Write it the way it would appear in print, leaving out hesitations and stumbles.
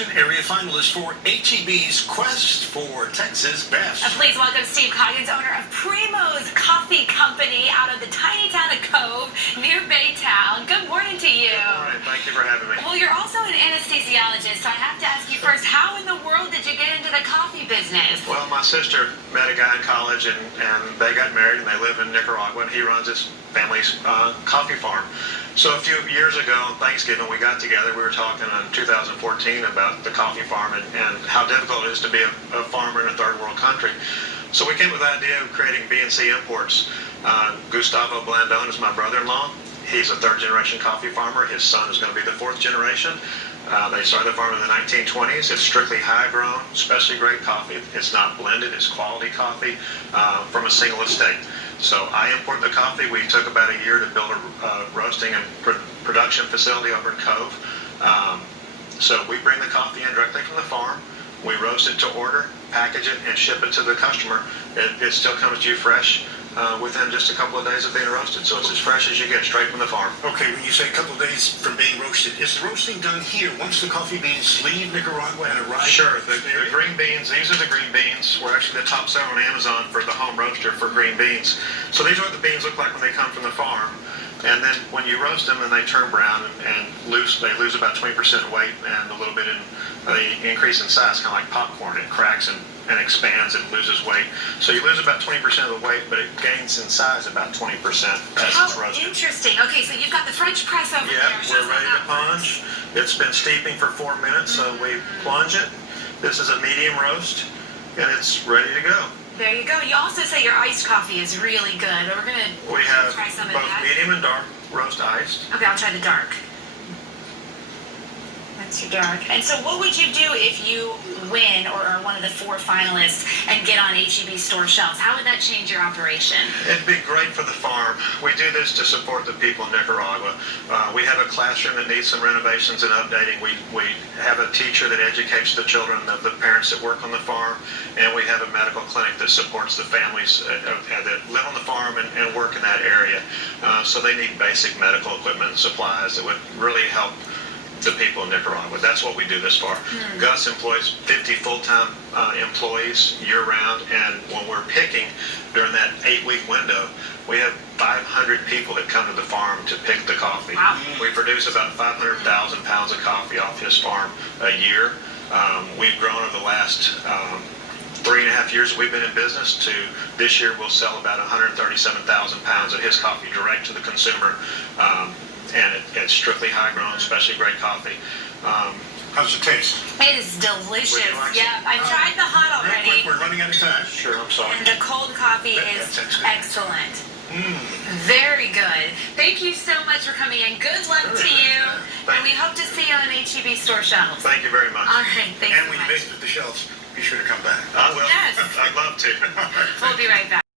Houston area finalist for HEB's Quest for Texas Best. Please welcome Steve Coggins, owner of Primos Coffee Company out of the tiny town of Cove near Baytown. Good morning to you. Good morning. Thank you for having me. Well, you're also an anesthesiologist, so I have to ask you first, how in the world did you get into the coffee business? Well, my sister met a guy in college, and they got married, and they live in Nicaragua, and he runs his family's coffee farm. So a few years ago on Thanksgiving, we got together. We were talking in 2014 about the coffee farm and how difficult it is to be a farmer in a third world country. So we came with the idea of creating B&C imports. Gustavo Blandon is my brother-in-law. He's a third-generation coffee farmer. His son is going to be the fourth generation. They started the farm in the 1920s. It's strictly high-grown, specialty grade coffee. It's not blended. It's quality coffee from a single estate. So I import the coffee. We took about a year to build a roasting and production facility over in Cove. So we bring the coffee in directly from the farm. We roast it to order, package it, and ship it to the customer. It still comes to you fresh within just a couple of days of being roasted. So it's as fresh as you get straight from the farm. Okay, when you say a couple of days from being roasted, is the roasting done here once the coffee beans leave Nicaragua and arrive? Sure. The green beans, these are the green beans. We're actually the top seller on Amazon for the home roaster for green beans. So these are what the beans look like when they come from the farm. And then when you roast them and they turn brown and they lose about 20% weight and a little bit in the increase in size, kind of like popcorn. It cracks and expands and loses weight. So you lose about 20% of the weight, but it gains in size about 20% as it's roasted. Interesting. Okay, so you've got the French press over there. Yeah, we're ready to plunge. It's been steeping for 4 minutes, so we plunge it. This is a medium roast, and it's ready to go. There you go. You also say your iced coffee is really good. We're going to try some of both that. Medium and dark roast iced. Okay, I'll try the dark. That's your dark. And so what would you do if you win or are one of the 4 finalists and get on HEB store shelves? How would that change your operation? It'd be great for the farm. We do this to support the people in Nicaragua. We have a classroom that needs some renovations and updating. We have a teacher that educates the children of the parents that work on the farm, and we have a medical clinic that supports the families that live on the farm and work in that area. So they need basic medical equipment and supplies that would really help the people in Nicaragua. That's what we do this for. Gus employs 50 full-time employees year-round, and when we're picking during that 8-week window, we have 500 people that come to the farm to pick the coffee. Wow. We produce about 500,000 pounds of coffee off his farm a year. We've grown over the last 3.5 years that we've been in business to this year we'll sell about 137,000 pounds of his coffee direct to the consumer. And it's strictly high-grown, especially great coffee. How's it taste? It is delicious. Like Yeah, I've tried the hot Real already. quick, we're running out of time. Sure, I'm sorry. And the cold coffee is That's excellent. Very good. Thank you so much for coming in. Good luck to you. And we hope to see you on HEB store shelves. Thank you very much. All right, thanks And so we much. visit the shelves. Be sure to come back. I will. Yes. I'd love to. We'll be right back.